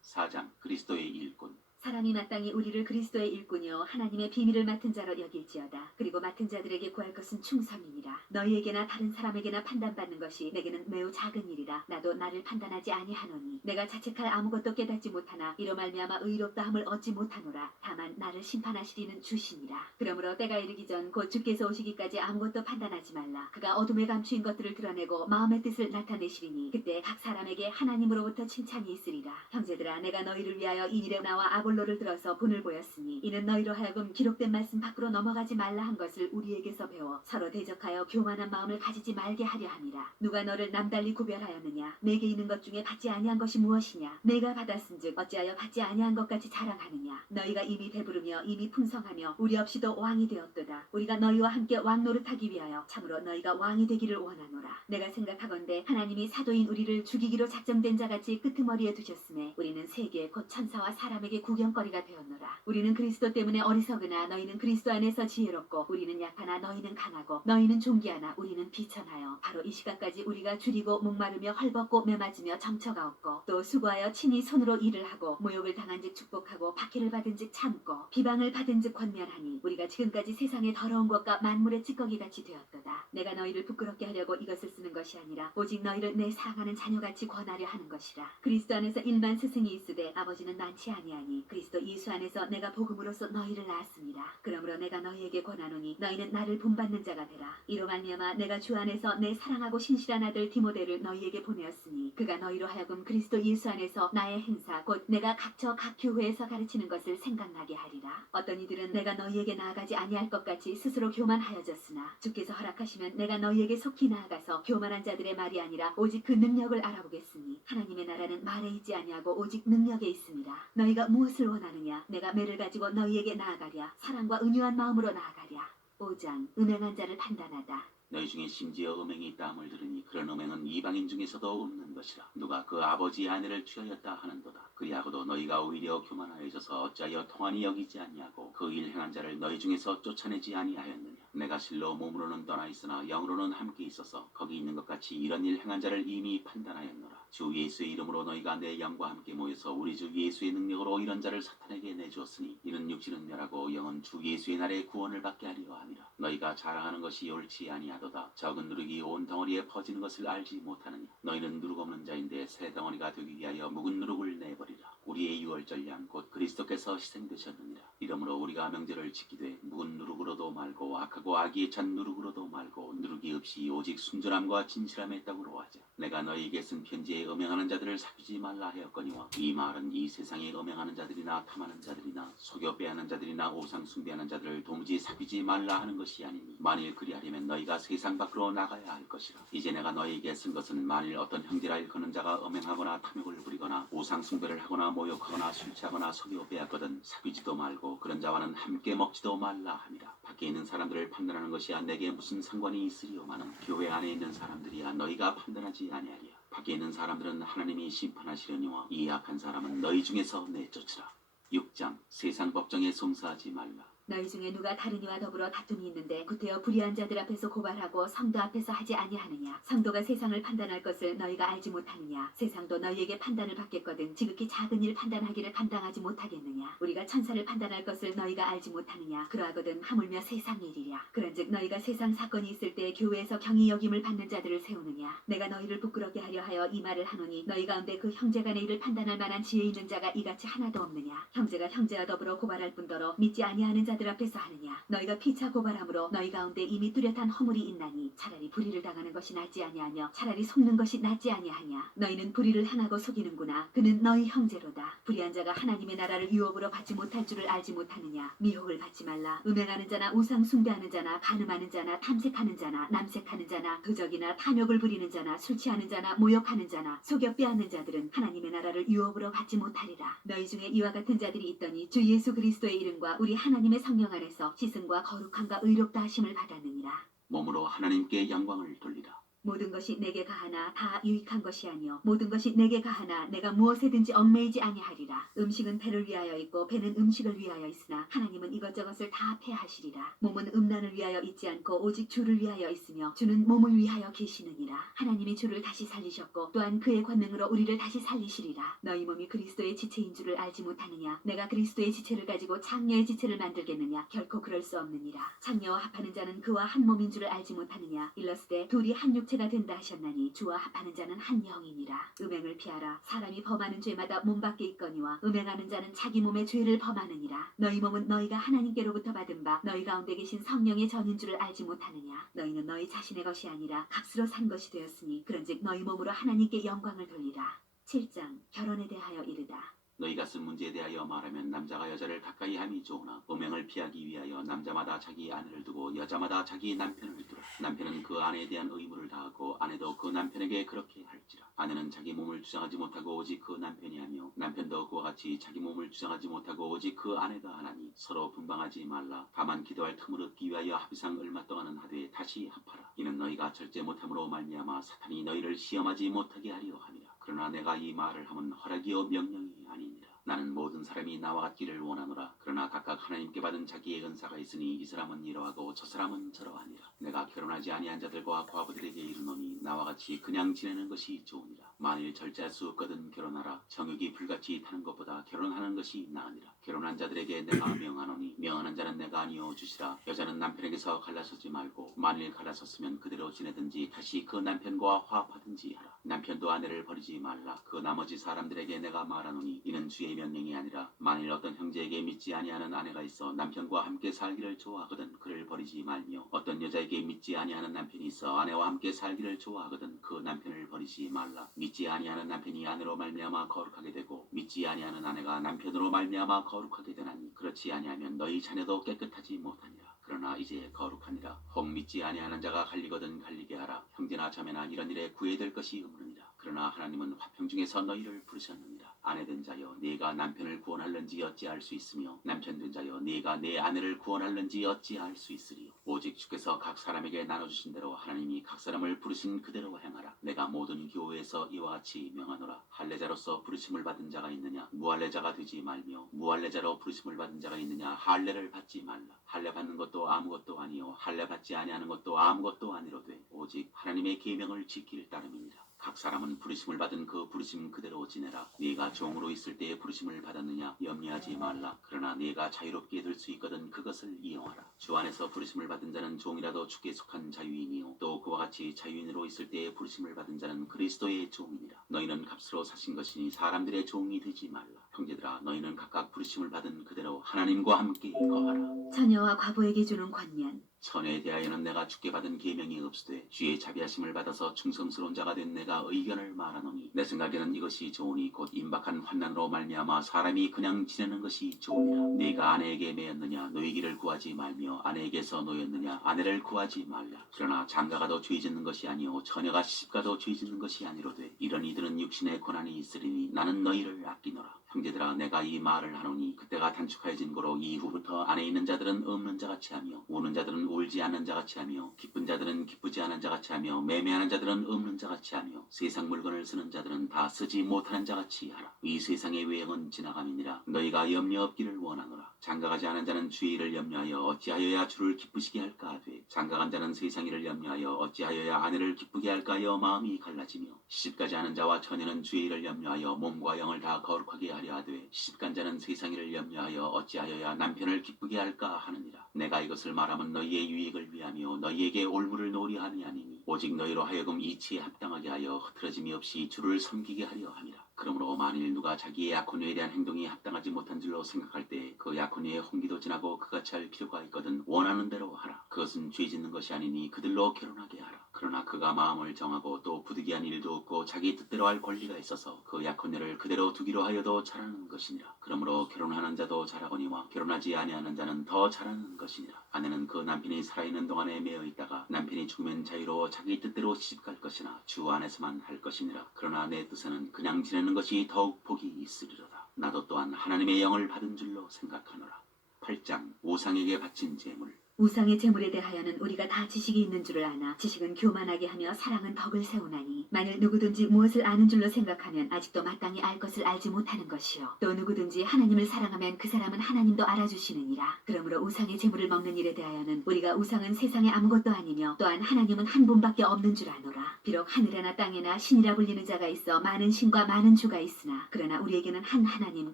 4장 그리스도의 일꾼. 사람이 마땅히 우리를 그리스도의 일꾼이요 하나님의 비밀을 맡은 자로 여길지어다. 그리고 맡은 자들에게 구할 것은 충성이니라. 너희에게나 다른 사람에게나 판단받는 것이 내게는 매우 작은 일이라. 나도 나를 판단하지 아니하노니 내가 자책할 아무것도 깨닫지 못하나 이로 말미암아 의롭다함을 얻지 못하노라. 다만 나를 심판하시리는 주시니라. 그러므로 때가 이르기 전 곧 주께서 오시기까지 아무것도 판단하지 말라. 그가 어둠에 감추인 것들을 드러내고 마음의 뜻을 나타내시리니 그때 각 사람에게 하나님으로부터 칭찬이 있으리라. 형제들아, 내가 너희를 위하여 이 일에 나와 아볼로를 들어서 분을 보였으니 이는 너희로 하여금 기록된 말씀 밖으로 넘어가지 말라 한 것을 우리에게서 배워 서로 대적하여 교만한 마음을 가지지 말게 하려 함이라. 누가 너를 남달리 구별하였느냐? 내게 있는 것 중에 받지 아니한 것이 무엇이냐? 내가 받았은즉 어찌하여 받지 아니한 것 같이 자랑하느냐? 너희가 이미 배부르며 이미 풍성하며 우리 없이도 왕이 되었도다. 우리가 너희와 함께 왕 노릇하기 위하여 참으로 너희가 왕이 되기를 원하노라. 내가 생각하건대 하나님이 사도인 우리를 죽이기로 작정된 자같이 끄트머리에 두셨음에 우리는 세계 곧 천사와 사람에게 구경거리가 되었노라. 우리는 그리스도 때문에 어리석으나 너희는 그리스도 안에서 지혜롭고 우리는 약하나 너희는 강하고 너희는 존귀하나 우리는 비천하여 바로 이 시각까지 우리가 줄이고 목마르며 헐벗고 매맞으며 정처가 없고 또 수고하여 친히 손으로 일을 하고 모욕을 당한즉 축복하고 박해를 받은즉 참고 비방을 받은즉 권면하니 우리가 지금까지 세상의 더러운 것과 만물의 찌꺼기같이 되었도다. 내가 너희를 부끄럽게 하려고 이것을 쓰는 것이 아니라 오직 너희를 내 사랑하는 자녀같이 권하려 하는 것이라. 그리스도 안에서 일만 스승이 있으되 아버지는 많지 아니하니 그리스도 예수 안에서 내가 복음으로써 너희를 낳았습니다. 그러므로 내가 너희에게 권하노니 너희는 나를 본받는 자가 되라. 이로 말미암아 내가 주 안에서 내 사랑하고 신실한 아들 디모데를 너희에게 보내었으니 그가 너희로 하여금 그리스도 예수 안에서 나의 행사 곧 내가 각처 각 교회에서 가르치는 것을 생각나게 하리라. 어떤 이들은 내가 너희에게 나아가지 아니할 것 같이 스스로 교만하여졌으나 주께서 허락하시면 내가 너희에게 속히 나아가서 교만한 자들의 말이 아니라 오직 그 능력을 알아보겠으니 하나님의 나라는 말에 있지 아니하고 오직 능력에 있습니다. 너희가 무엇을 원하느냐? 내가 매를 가지고 너희에게 나아가랴. 사랑과 은유한 마음으로 나아가랴. 5장 음행한 자를 판단하다. 너희 중에 심지어 음행이 있다함을 들으니 그런 음행은 이방인 중에서도 없는 것이라. 누가 그 아버지의 아내를 취하였다 하는도다. 그리하고도 너희가 오히려 교만하여져서 어찌하여 통한이 여기지 아니하고 그 일 행한 자를 너희 중에서 쫓아내지 아니하였느냐? 내가 실로 몸으로는 떠나 있으나 영으로는 함께 있어서 거기 있는 것 같이 이런 일 행한 자를 이미 판단하였노라. 주 예수의 이름으로 너희가 내 영과 함께 모여서 우리 주 예수의 능력으로 이런 자를 사탄에게 내주었으니 이는 육신은 멸하고 영은 주 예수의 날에 구원을 받게 하려 함이라. 너희가 자랑하는 것이 옳지 아니하도다. 적은 누룩이 온 덩어리에 퍼지는 것을 알지 못하느냐? 너희는 누룩 없는 자인데 새 덩어리가 되기 위하여 묵은 누룩을 내버리라. 우리의 유월절 양 곧 그리스도께서 희생되셨느니라. 이러므로 우리가 명절을 지키되 묵은 누룩으로도 말고 악하고 악의에 찬 누룩으로도 말고 누룩이 없이 오직 순전함과 진실함의 떡으로 하자. 하자. 내가 너희에게 쓴 편지에 음행하는 자들을 사귀지 말라 하였거니와 이 말은 이 세상에 음행하는 자들이나 탐하는 자들이나 속여 빼앗는 자들이나 우상 숭배하는 자들을 도무지 사귀지 말라 하는 것이 아니니 만일 그리하려면 너희가 세상 밖으로 나가야 할 것이라. 이제 내가 너희에게 쓴 것은 만일 어떤 형제라 일컫는 자가 음행하거나 탐욕을 부리거나 우상 숭배를 하거나 모욕하거나 술 취하거나 속여 빼앗거든 사귀지도 말고 그런 자와는 함께 먹지도 말라 함이라. 밖에 있는 사람들을 판단하는 것이야 내게 무슨 상관이 있으리오마는 교회 안에 있는 사람들이야 너희가 판단하지 아니하리야. 밖에 있는 사람들은 하나님이 심판하시려니와 이 악한 사람은 너희 중에서 내쫓으라. 6장 세상 법정에 송사하지 말라. 너희 중에 누가 다른 이와 더불어 다툼이 있는데 구태여 불의한 자들 앞에서 고발하고 성도 앞에서 하지 아니하느냐. 성도가 세상을 판단할 것을 너희가 알지 못하느냐. 세상도 너희에게 판단을 받겠거든 지극히 작은 일 판단하기를 감당하지 못하겠느냐. 우리가 천사를 판단할 것을 너희가 알지 못하느냐. 그러하거든 하물며 세상 일이랴. 그런즉 너희가 세상 사건이 있을 때 교회에서 경히 여김을 받는 자들을 세우느냐. 내가 너희를 부끄럽게 하려 하여 이 말을 하노니 너희 가운데 그 형제간의 일을 판단할 만한 지혜 있는 자가 이같이 하나도 없느냐. 형제가 형제와 더불어 고발할 뿐더러 믿지 아니하는 자들 앞에서 하느냐. 너희가 피차 고발함으로 너희 가운데 이미 뚜렷한 허물이 있나니 차라리 불의를 당하는 것이 낫지 아니하며 차라리 속는 것이 낫지 아니하냐. 너희는 불의를 행하고 속이는구나. 그는 너희 형제로다. 불의한 자가 하나님의 나라를 유업으로 받지 못할 줄을 알지 못하느냐. 미혹을 받지 말라. 음행하는 자나 우상 숭배하는 자나 간음하는 자나 탐색하는 자나 남색하는 자나 도적이나 탐욕을 부리는 자나 술 취하는 자나 모욕하는 자나 속여 빼앗는 자들은 하나님의 나라를 유업으로 받지 못하리라. 너희 중에 이와 같은 자들이 있더니 주 예수 그리스도의 이름과 우리 하나님의 성령 안에서 시승과 거룩함과 의롭다 하심을 받았느니라. 몸으로 하나님께 영광을 돌리라. 모든 것이 내게 가하나 다 유익한 것이 아니요 모든 것이 내게 가하나 내가 무엇에든지 얽매이지 아니하리라. 음식은 배를 위하여 있고 배는 음식을 위하여 있으나 하나님은 이것저것을 다 패하시리라. 몸은 음란을 위하여 있지 않고 오직 주를 위하여 있으며 주는 몸을 위하여 계시느니라. 하나님이 주를 다시 살리셨고 또한 그의 권능으로 우리를 다시 살리시리라. 너희 몸이 그리스도의 지체인 줄을 알지 못하느냐. 내가 그리스도의 지체를 가지고 창녀의 지체를 만들겠느냐. 결코 그럴 수 없느니라. 창녀와 합하는 자는 그와 한 몸인 줄을 알지 못하느냐. 일렀으되 둘이 한 육체가 된다 하셨나니 주와 합하는 자는 한 영이니라. 음행을 피하라. 사람이 범하는 죄마다 몸 밖에 있거니와 음행하는 자는 자기 몸의 죄를 범하느니라. 너희 몸은 너희가 하나님께로부터 받은 바 너희 가운데 계신 성령의 전인 줄을 알지 못하느냐. 너희는 너희 자신의 것이 아니라 값으로 산 것이 되었으니 그런즉 너희 몸으로 하나님께 영광을 돌리라. 7장 결혼에 대하여 이르다. 너희가 쓴 문제에 대하여 말하면 남자가 여자를 가까이 함이 좋으나 음행을 피하기 위하여 남자마다 자기 아내를 두고 여자마다 자기 남편을 두라. 남편은 그 아내에 대한 의무를 다하고 아내도 그 남편에게 그렇게 할지라. 아내는 자기 몸을 주장하지 못하고 오직 그 남편이 하며 남편도 그와 같이 자기 몸을 주장하지 못하고 오직 그 아내가 하나니 서로 분방하지 말라. 다만 기도할 틈을 얻기 위하여 합의상 얼마 동안은 하되 다시 합하라. 이는 너희가 절제 못함으로 말미암아 사탄이 너희를 시험하지 못하게 하려 함이라. 그러나 내가 이 말을 함은 허락이요 명령이 아니니라. 나는 모든 사람이 나와 같기를 원하노라. 그러나 각각 하나님께 받은 자기의 은사가 있으니 이 사람은 이러하고 저 사람은 저러하니라. 내가 결혼하지 아니한 자들과 과부들에게 이르노니 나와 같이 그냥 지내는 것이 좋으니라. 만일 절제할 수 없거든 결혼하라. 정욕이 불같이 타는 것보다 결혼하는 것이 나으니라. 결혼한 자들에게 내가 명하노니 명하는 자는 내가 아니오 주시라. 여자는 남편에게서 갈라서지 말고 만일 갈라섰으면 그대로 지내든지 다시 그 남편과 화합하든지 하라. 남편도 아내를 버리지 말라. 그 나머지 사람들에게 내가 말하노니 이는 주의 명령이 아니라 만일 어떤 형제에게 믿지 아니하는 아내가 있어 남편과 함께 살기를 좋아하거든 그를 버리지 말며 어떤 여자에게 믿지 아니하는 남편이 있어 아내와 함께 살기를 좋아하거든 그 남편을 버리지 말라. 믿지 아니하는 남편이 아내로 말미암아 거룩하게 되고 믿지 아니하는 아내가 남편으로 말미암아 거룩하게 되나니 그렇지 아니하면 너희 자녀도 깨끗하지 못하니라. 그러나 이제 거룩하니라. 혹 믿지 아니하는 자가 갈리거든 갈리게 하라. 형제나 자매나 이런 일에 구애될 것이 없느니라. 그러나 하나님은 화평 중에서 너희를 부르셨느니라. 아내된 자여 네가 남편을 구원할는지 어찌할 수 있으며 남편된 자여 네가 내 아내를 구원할는지 어찌할 수 있으리요. 오직 주께서 각 사람에게 나눠주신 대로 하나님이 각 사람을 부르신 그대로 행하라. 내가 모든 교회에서 이와 같이 명하노라. 할례자로서 부르심을 받은 자가 있느냐 무할례자가 되지 말며 무할례자로 부르심을 받은 자가 있느냐 할례를 받지 말라. 할례 받는 것도 아무것도 아니요 할례 받지 아니하는 것도 아무것도 아니로되 오직 하나님의 계명을 지킬 따름이니라. 각 사람은 부르심을 받은 그 부르심 그대로 지내라. 네가 종으로 있을 때에 부르심을 받았느냐 염려하지 말라. 그러나 네가 자유롭게 될 수 있거든 그것을 이용하라. 주 안에서 부르심을 받은 자는 종이라도 주께 속한 자유인이요 또 그와 같이 자유인으로 있을 때에 부르심을 받은 자는 그리스도의 종이니라. 너희는 값으로 사신 것이니 사람들의 종이 되지 말라. 형제들아 너희는 각각 부르심을 받은 그대로 하나님과 함께 거하라. 처녀와 과부에게 주는 권면. 천에 대하여는 내가 주께 받은 계명이 없으되 주의 자비하심을 받아서 충성스러운 자가 된 내가 의견을 말하노니 내 생각에는 이것이 좋으니 곧 임박한 환난으로 말미암아 사람이 그냥 지내는 것이 좋으니라. 네가 아내에게 매였느냐 노이기를 구하지 말며 아내에게서 노였느냐 아내를 구하지 말라. 그러나 장가가도 죄 짓는 것이 아니요 처녀가 시집가도 죄 짓는 것이 아니로되 이런 이들은 육신의 권한이 있으리니 나는 너희를 아끼노라. 형제들아 내가 이 말을 하노니 그때가 단축하여진 고로 이후부터 안에 있는 자들은 없는 자같이 하며 우는 자들은 울지 않는 자같이 하며 기쁜 자들은 기쁘지 않은 자같이 하며 매매하는 자들은 없는 자같이 하며 세상 물건을 쓰는 자들은 다 쓰지 못하는 자같이 하라. 이 세상의 외형은 지나감이니라. 너희가 염려 없기를 원하노라. 장가가지 않은 자는 주의 일을 염려하여 어찌하여야 주를 기쁘시게 할까 하되 장가간 자는 세상 일을 염려하여 어찌하여야 아내를 기쁘게 할까 하여 마음이 갈라지며 시집가지 않은 자와 처녀는 주의 일을 염려하여 몸과 영을 다 거룩하게 하려 하되 시집간 자는 세상 일을 염려하여 어찌하여야 남편을 기쁘게 할까 하느니라. 내가 이것을 말하면 너희의 유익을 위하며 너희에게 올무를 놓으려 함이 아니니 오직 너희로 하여금 이치에 합당하게 하여 흐트러짐이 없이 주를 섬기게 하려 함이라. 그러므로 만일 누가 자기의 약혼녀에 대한 행동이 합당하지 못한 줄로 생각할 때 그 약혼녀의 홍기도 지나고 그같이 할 필요가 있거든 원하는 대로 하라. 그것은 죄 짓는 것이 아니니 그들로 결혼하게 하라. 그러나 그가 마음을 정하고 또 부득이한 일도 없고 자기 뜻대로 할 권리가 있어서 그 약혼녀를 그대로 두기로 하여도 잘하는 것이니라. 그러므로 결혼하는 자도 잘하거니와 결혼하지 아니하는 자는 더 잘하는 것이니라. 아내는 그 남편이 살아있는 동안에 매여 있다가 남편이 죽으면 자유로워 자기 뜻대로 시집갈 것이나 주 안에서만 할 것이니라. 그러나 내 뜻에는 그냥 지내는 것이 더욱 복이 있으리로다. 나도 또한 하나님의 영을 받은 줄로 생각하노라. 8장 우상에게 바친 제물. 우상의 제물에 대하여는 우리가 다 지식이 있는 줄을 아나 지식은 교만하게 하며 사랑은 덕을 세우나니 만일 누구든지 무엇을 아는 줄로 생각하면 아직도 마땅히 알 것을 알지 못하는 것이요 또 누구든지 하나님을 사랑하면 그 사람은 하나님도 알아주시느니라. 그러므로 우상의 제물을 먹는 일에 대하여는 우리가 우상은 세상에 아무것도 아니며 또한 하나님은 한 분밖에 없는 줄 아노라. 비록 하늘에나 땅에나 신이라 불리는 자가 있어 많은 신과 많은 주가 있으나 그러나 우리에게는 한 하나님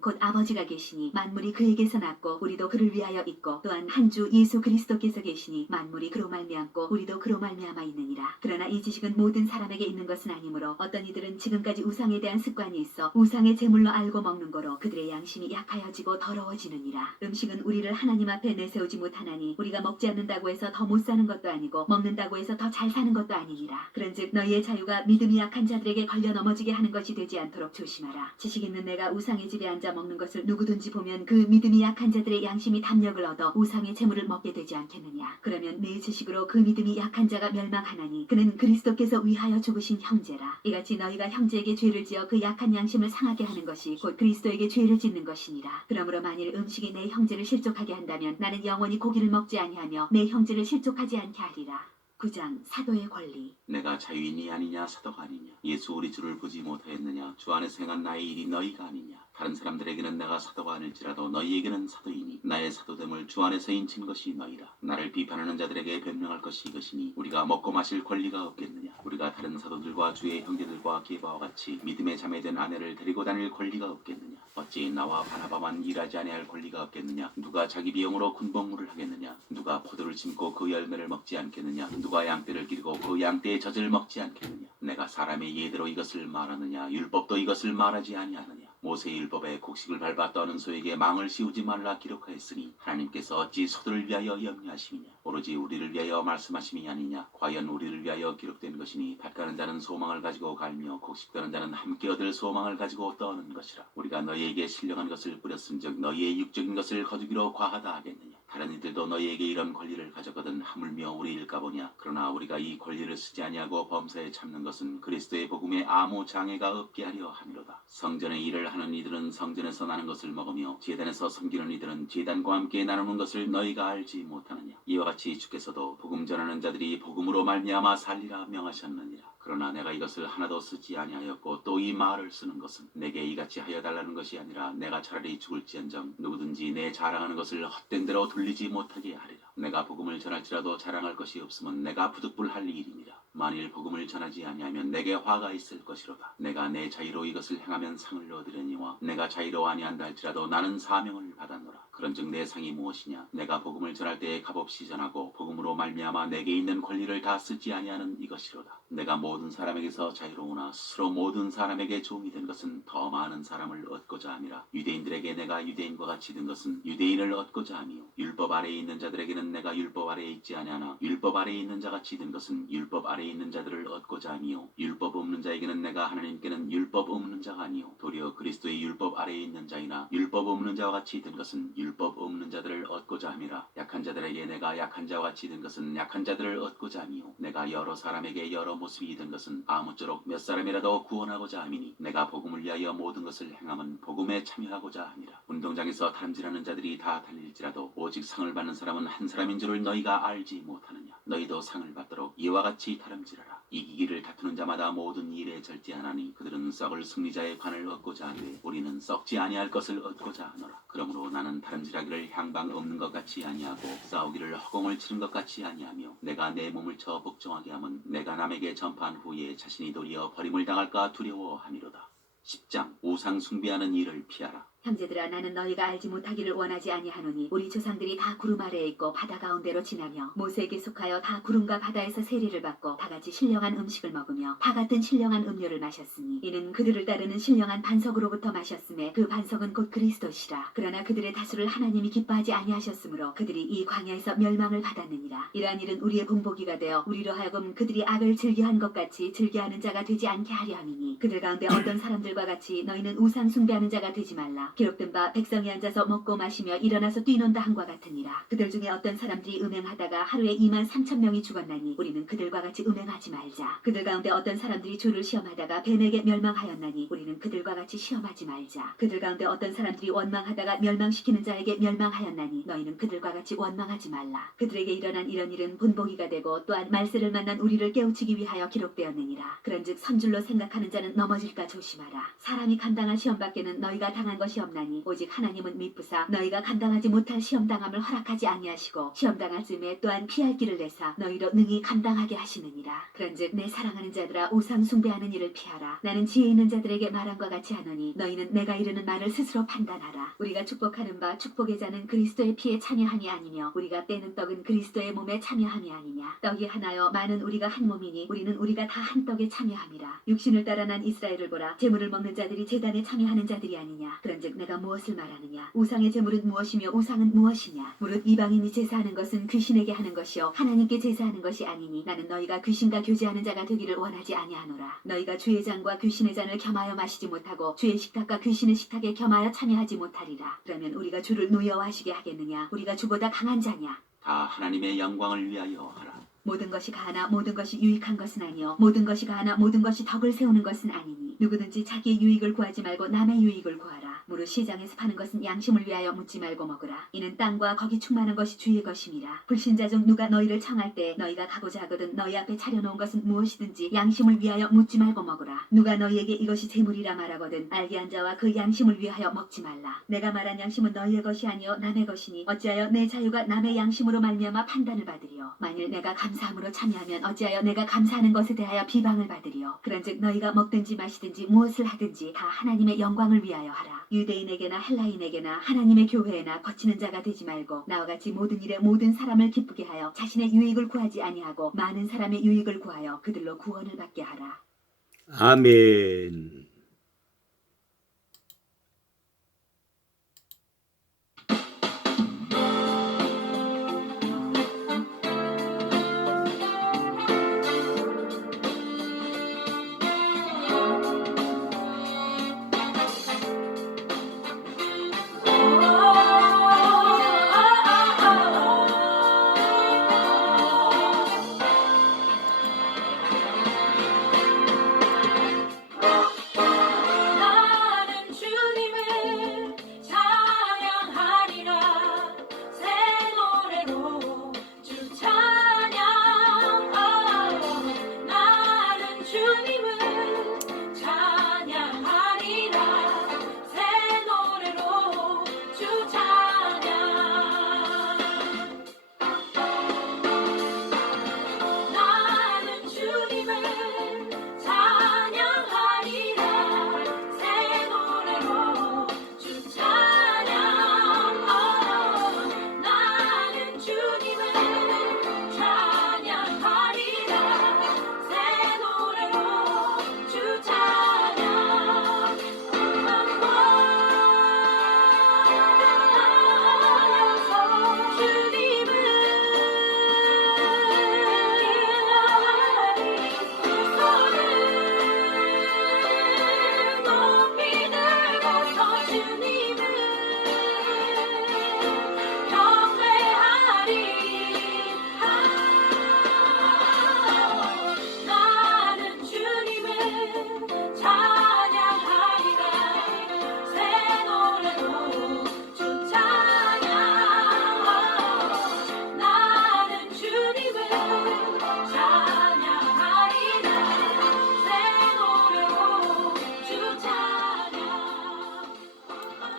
곧 아버지가 계시니 만물이 그에게서 났고 우리도 그를 위하여 있고 또한 한 주 예수 그리스도께서 계시니 만물이 그로 말미암고 우리도 그로 말미암아 있느니라. 그러나 이 지식은 모든 사람에게 있는 것은 아니므로 어떤 이들은 지금까지 우상에 대한 습관이 있어 우상의 제물로 알고 먹는 거로 그들의 양심이 약하여지고 더러워지느니라. 음식은 우리를 하나님 앞에 내세우지 못하나니 우리가 먹지 않는다고 해서 더 못 사는 것도 아니고 먹는다고 해서 더 잘 사는 것도 아니니라. 그런즉 너희의 자유가 믿음이 약한 자들에게 걸려 넘어지게 하는 것이 되지 않도록 조심하라. 지식 있는 내가 우상의 집에 앉아 먹는 것을 누구든지 보면 그 믿음이 약한 자들의 양심이 담력을 얻어 우상의 제물을 먹게 되지 않겠느냐. 그러면 내 지식으로 그 믿음이 약한 자가 멸망하나니 그는 그리스도께서 위하여 죽으신 형제라. 이같이 너희가 형제에게 죄를 지어 그 약한 양심을 상하게 하는 것이 곧 그리스도에게 죄를 짓는 것이니라. 그러므로 만일 음식이 내 형제를 실족하게 한다면 나는 영원히 고기를 먹지 아니하며 내 형제를 실족하지 않게 하리라. 9장 사도의 권리. 내가 자유인이 아니냐 사도가 아니냐 예수 우리 주를 보지 못하였느냐 주 안에서 행한 나의 일이 너희가 아니냐. 다른 사람들에게는 내가 사도가 아닐지라도 너희에게는 사도이니 나의 사도됨을 주 안에서 인친 것이 너희라. 나를 비판하는 자들에게 변명할 것이 이것이니 우리가 먹고 마실 권리가 없겠느냐. 우리가 다른 사도들과 주의 형제들과 게바와 같이 믿음에 자매된 아내를 데리고 다닐 권리가 없겠느냐. 어찌 나와 바나바만 일하지 아니할 권리가 없겠느냐. 누가 자기 비용으로 군복무를 하겠느냐. 누가 포도를 심고 그 열매를 먹지 않겠느냐. 누가 양떼를 기르고 그 양떼의 젖을 먹지 않겠느냐. 내가 사람의 예대로 이것을 말하느냐. 율법도 이것을 말하지 아니하느냐. 모세의 율법에 곡식을 밟아 떠는 소에게 망을 씌우지 말라 기록하였으니 하나님께서 어찌 소들을 위하여 염려하심이냐. 오로지 우리를 위하여 말씀하심이 아니냐. 과연 우리를 위하여 기록된 것이니 밭 가는 자는 소망을 가지고 갈며 곡식 떠는 자는 함께 얻을 소망을 가지고 떠는 것이라. 우리가 너희에게 신령한 것을 뿌렸은즉 너희의 육적인 것을 거두기로 과하다 하겠느냐. 다른 이들도 너희에게 이런 권리를 가졌거든 하물며 우리일까 보냐. 그러나 우리가 이 권리를 쓰지 아니하고 범사에 참는 것은 그리스도의 복음에 아무 장애가 없게 하려 함이로다. 성전의 일을 하는 이들은 성전에서 나는 것을 먹으며 제단에서 섬기는 이들은 제단과 함께 나누는 것을 너희가 알지 못하느냐. 이와 같이 주께서도 복음 전하는 자들이 복음으로 말미암아 살리라 명하셨느니라. 그러나 내가 이것을 하나도 쓰지 아니하였고 또 이 말을 쓰는 것은 내게 이같이 하여 달라는 것이 아니라 내가 차라리 죽을지언정 누구든지 내 자랑하는 것을 헛된 대로 돌리지 못하게 하리라. 내가 복음을 전할지라도 자랑할 것이 없으면 내가 부득불할 일이니라. 만일 복음을 전하지 아니하면 내게 화가 있을 것이로다. 내가 내 자유로 이것을 행하면 상을 얻으려니와 내가 자유로 아니한다 할지라도 나는 사명을 받았노라. 그런즉 내 상이 무엇이냐. 내가 복음을 전할 때에 값없이 전하고 복음으로 말미암아 내게 있는 권리를 다 쓰지 아니하는 이것이로다. 내가 모든 사람에게서 자유로우나 스스로 모든 사람에게 종이 된 것은 더 많은 사람을 얻고자 함이라. 유대인들에게 내가 유대인과 같이 된 것은 유대인을 얻고자 함이요 율법 아래에 있는 자들에게는 내가 율법 아래에 있지 아니하나 율법 아래에 있는 자같이 된 것은 율법 아래에 있는 자들을 얻고자 함이요 율법 없는 자에게는 내가 하나님께는 율법 없는 자가 아니요 도리어 그리스도의 율법 아래에 있는 자이나 율법 없는 자와 같이 된 것은 율법 없는 자들을 얻고자 함이라. 약한 자들에게 내가 약한 자와 같이 된 것은 약한 자들을 얻고자 함이요 내가 여러 사람에게 여러 모습이 된 것은 아무쪼록 몇 사람이라도 구원하고자 함이니 내가 복음을 위하여 모든 것을 행함은 복음에 참여하고자 함이라. 운동장에서 다름질하는 자들이 다 달릴지라도 오직 상을 받는 사람은 한 사람인 줄을 너희가 알지 못하느냐. 너희도 상을 받도록 이와 같이 다름질하라. 이기기를 다투는 자마다 모든 일에 절제하나니 그들은 썩을 승리자의 관을 얻고자 하되 우리는 썩지 아니할 것을 얻고자 하노라. 그러므로 나는 다름질하기를 향방 없는 것 같이 아니하고 싸우기를 허공을 치는 것 같이 아니하며 내가 내 몸을 쳐 복종하게 하면 내가 남에게 전파한 후에 자신이 도리어 버림을 당할까 두려워함이로다. 10장 우상 숭배하는 일을 피하라. 형제들아 나는 너희가 알지 못하기를 원하지 아니하노니 우리 조상들이 다 구름 아래에 있고 바다 가운데로 지나며 모세에게 속하여 다 구름과 바다에서 세례를 받고 다 같이 신령한 음식을 먹으며 다 같은 신령한 음료를 마셨으니 이는 그들을 따르는 신령한 반석으로부터 마셨음에 그 반석은 곧 그리스도시라. 그러나 그들의 다수를 하나님이 기뻐하지 아니하셨으므로 그들이 이 광야에서 멸망을 받았느니라. 이러한 일은 우리의 본보기가 되어 우리로 하여금 그들이 악을 즐겨한 것 같이 즐겨하는 자가 되지 않게 하려 함이니 그들 가운데 어떤 사람들과 같이 너희는 우상 숭배하는 자가 되지 말라. 기록된 바 백성이 앉아서 먹고 마시며 일어나서 뛰논다 한과 같으니라. 그들 중에 어떤 사람들이 음행하다가 하루에 23,000명이 죽었나니 우리는 그들과 같이 음행하지 말자. 그들 가운데 어떤 사람들이 주를 시험하다가 뱀에게 멸망하였나니 우리는 그들과 같이 시험하지 말자. 그들 가운데 어떤 사람들이 원망하다가 멸망시키는 자에게 멸망하였나니 너희는 그들과 같이 원망하지 말라. 그들에게 일어난 이런 일은 본보기가 되고 또한 말세를 만난 우리를 깨우치기 위하여 기록되었느니라. 그런즉 선줄로 생각하는 자는 넘어질까 조심하라. 사람이 감당할 시험밖에는 너희가 당한 것이 없나니 오직 하나님은 미쁘사 너희가 감당하지 못할 시험당함을 허락하지 아니하시고 시험당할 즈음에 또한 피할 길을 내사 너희로 능히 감당하게 하시느니라. 그런즉 내 사랑하는 자들아 우상 숭배하는 일을 피하라. 나는 지혜 있는 자들에게 말함과 같이 하노니 너희는 내가 이르는 말을 스스로 판단하라. 우리가 축복하는 바 축복의 자는 그리스도의 피에 참여함이 아니며 우리가 떼는 떡은 그리스도의 몸에 참여함이 아니냐. 떡이 하나여 많은 우리가 한 몸이니 우리는 우리가 다 한 떡에 참여함이라. 육신을 따라 난 이스라엘을 보라. 제물을 먹는 자들이 제단에 참여하는 자들이 아니냐. 그런즉 내가 무엇을 말하느냐. 우상의 제물은 무엇이며 우상은 무엇이냐. 무릇 이방인이 제사하는 것은 귀신에게 하는 것이요 하나님께 제사하는 것이 아니니 나는 너희가 귀신과 교제하는 자가 되기를 원하지 아니하노라. 너희가 주의 잔과 귀신의 잔을 겸하여 마시지 못하고 주의 식탁과 귀신의 식탁에 겸하여 참여하지 못하리라. 그러면 우리가 주를 노여워하시게 하겠느냐. 우리가 주보다 강한 자냐. 다 하나님의 영광을 위하여 하라. 모든 것이 가하나 모든 것이 유익한 것은 아니요 모든 것이 가하나 모든 것이 덕을 세우는 것은 아니니 누구든지 자기의 유익을 구하지 말고 남의 유익을 구하라. 무릇 시장에서 파는 것은 양심을 위하여 묻지 말고 먹으라. 이는 땅과 거기 충만한 것이 주의 것임이라. 불신자 중 누가 너희를 청할 때 너희가 가고자 하거든 너희 앞에 차려놓은 것은 무엇이든지 양심을 위하여 묻지 말고 먹으라. 누가 너희에게 이것이 재물이라 말하거든 알게 한 자와 그 양심을 위하여 먹지 말라. 내가 말한 양심은 너희의 것이 아니요 남의 것이니 어찌하여 내 자유가 남의 양심으로 말미암아 판단을 받으리요. 만일 내가 감사함으로 참여하면 어찌하여 내가 감사하는 것에 대하여 비방을 받으리요. 그런즉 너희가 먹든지 마시든지 무엇을 하든지 다 하나님의 영광을 위하여 하라. 유대인에게나 헬라인에게나 하나님의 교회에나 거치는 자가 되지 말고 나와 같이 모든 일에 모든 사람을 기쁘게 하여 자신의 유익을 구하지 아니하고 많은 사람의 유익을 구하여 그들로 구원을 받게 하라. 아멘.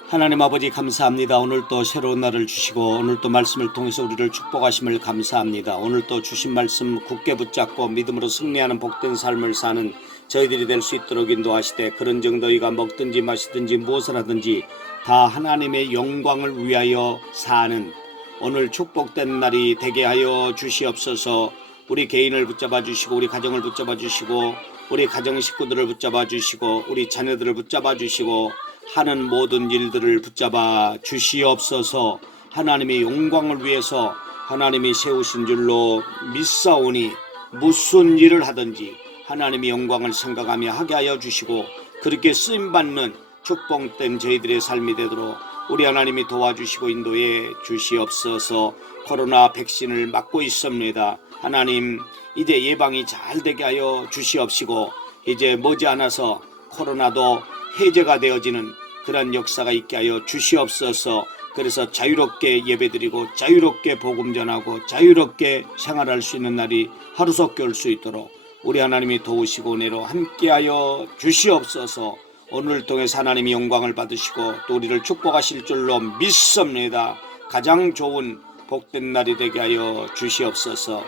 하나님 아버지 감사합니다. 오늘 또 새로운 날을 주시고 오늘 또 말씀을 통해서 우리를 축복하심을 감사합니다. 오늘 또 주신 말씀 굳게 붙잡고 믿음으로 승리하는 복된 삶을 사는 저희들이 될 수 있도록 인도하시되 그런 정도이가 먹든지 마시든지 무엇을 하든지 다 하나님의 영광을 위하여 사는 오늘 축복된 날이 되게 하여 주시옵소서. 우리 개인을 붙잡아 주시고 우리 가정을 붙잡아 주시고 우리 가정 식구들을 붙잡아 주시고 우리 자녀들을 붙잡아 주시고 하는 모든 일들을 붙잡아 주시옵소서. 하나님의 영광을 위해서 하나님이 세우신 줄로 믿사오니 무슨 일을 하든지 하나님의 영광을 생각하며 하게 하여 주시고 그렇게 쓰임받는 축복된 저희들의 삶이 되도록 우리 하나님이 도와주시고 인도해 주시옵소서. 코로나 백신을 맞고 있습니다. 하나님 이제 예방이 잘 되게 하여 주시옵시고 이제 머지않아서 코로나도 해제가 되어지는 그런 역사가 있게 하여 주시옵소서. 그래서 자유롭게 예배드리고 자유롭게 복음 전하고 자유롭게 생활할 수 있는 날이 하루속히 올 수 있도록 우리 하나님이 도우시고 은혜로 함께하여 주시옵소서. 오늘 통해서 하나님이 영광을 받으시고 또 우리를 축복하실 줄로 믿습니다. 가장 좋은 복된 날이 되게 하여 주시옵소서.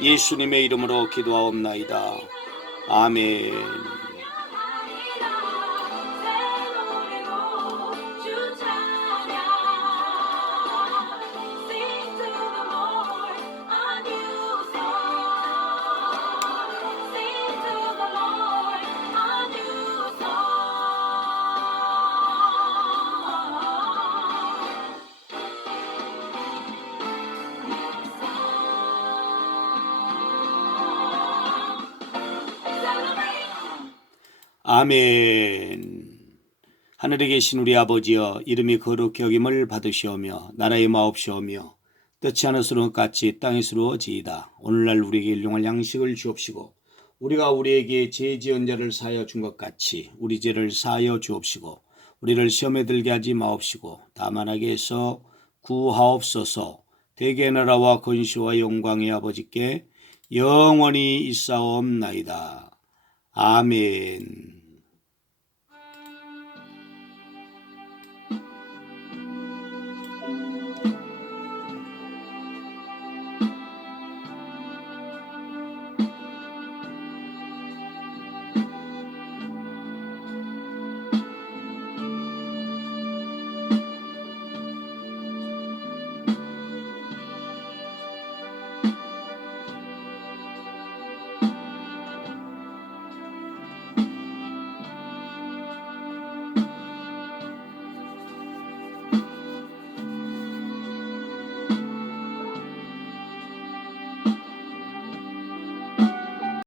예수님의 이름으로 기도하옵나이다. 아멘. 아멘. 하늘에 계신 우리 아버지여 이름이 거룩히 여김을 받으시오며 나라의 마옵시오며 뜻이 하늘에서 같이 땅에서 이루어지이다. 오늘날 우리에게 일용할 양식을 주옵시고 우리가 우리에게 죄 지은 자를 사하여 준 것 같이 우리 죄를 사하여 주옵시고 우리를 시험에 들게 하지 마옵시고 다만 악에서 구하옵소서. 대개 나라와 권시와 영광의 아버지께 영원히 있사옵나이다. 아멘.